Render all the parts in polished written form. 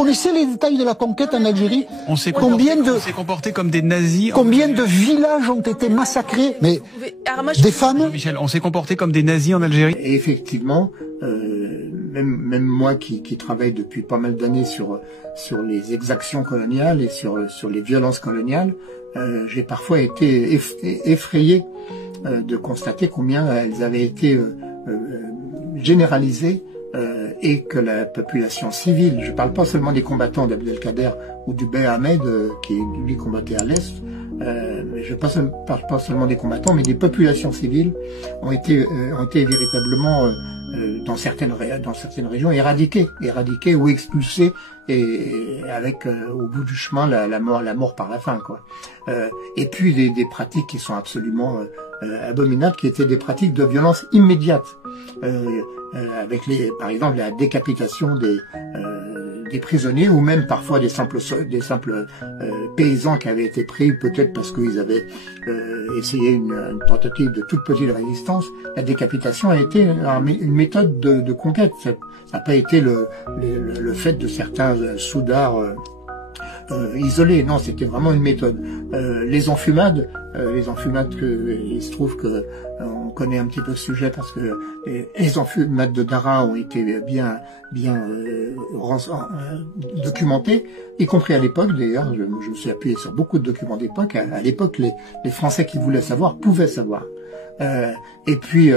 connaissez les détails de la conquête en Algérie? On s'est comporté comme des nazis. Combien de villages ont été massacrés? Mais des femmes? Michel, on s'est comporté comme des nazis en Algérie. Et effectivement, même moi qui travaille depuis pas mal d'années sur les exactions coloniales et sur les violences coloniales, j'ai parfois été effrayé de constater combien elles avaient été généralisées et que la population civile, je parle pas seulement des combattants d'Abdelkader ou du Bey Ahmed qui lui combattait à l'Est, je parle pas seulement des combattants, mais des populations civiles ont été véritablement dans certaines régions éradiquées ou expulsées, et avec au bout du chemin la mort par la faim, quoi. Et puis des pratiques qui sont absolument abominables, qui étaient des pratiques de violence immédiate, avec par exemple la décapitation des prisonniers, ou même parfois des simples paysans qui avaient été pris, peut-être parce qu'ils avaient essayé une tentative de toute petite résistance. La décapitation a été une méthode de conquête. Ça n'a pas été le fait de certains soudards isolés. Non, c'était vraiment une méthode. Les enfumades, il se trouve que on connaît un petit peu ce sujet parce que les enfumades de Dara ont été bien documentées, y compris à l'époque d'ailleurs. Je me suis appuyé sur beaucoup de documents d'époque. À l'époque, les Français qui voulaient savoir pouvaient savoir. Et puis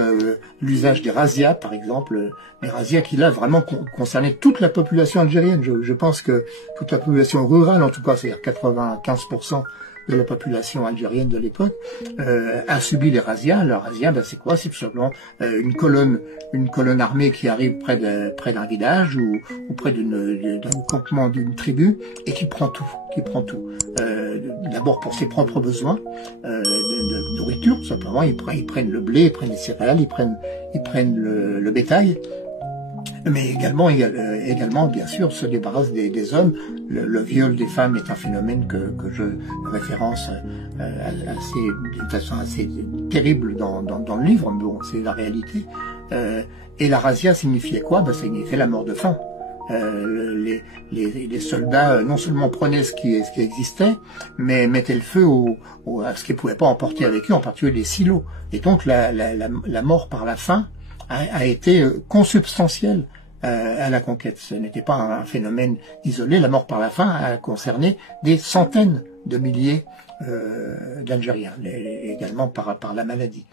l'usage des razzias, par exemple, les razzias qui là vraiment concernaient toute la population algérienne. Je pense que toute la population rurale, en tout cas, c'est-à-dire 95% de la population algérienne de l'époque, a subi les razzias. Le razzia, c'est quoi? C'est tout simplement une colonne armée qui arrive près d'un village ou près d'un campement d'une tribu et qui prend tout. D'abord pour ses propres besoins de nourriture, tout simplement. Ils prennent le blé, ils prennent les céréales, ils prennent le bétail. Mais également, bien sûr, se débarrasse des hommes. Le viol des femmes est un phénomène que je référence d'une façon assez terrible dans le livre, mais bon, c'est la réalité. Et la razzia signifiait quoi? Ça signifiait la mort de faim. Les soldats non seulement prenaient ce qui existait, mais mettaient le feu à ce qu'ils ne pouvaient pas emporter avec eux, en particulier les silos. Et donc la mort par la faim a été consubstantielle à la conquête. Ce n'était pas un phénomène isolé. La mort par la faim a concerné des centaines de milliers d'Algériens, également par la maladie.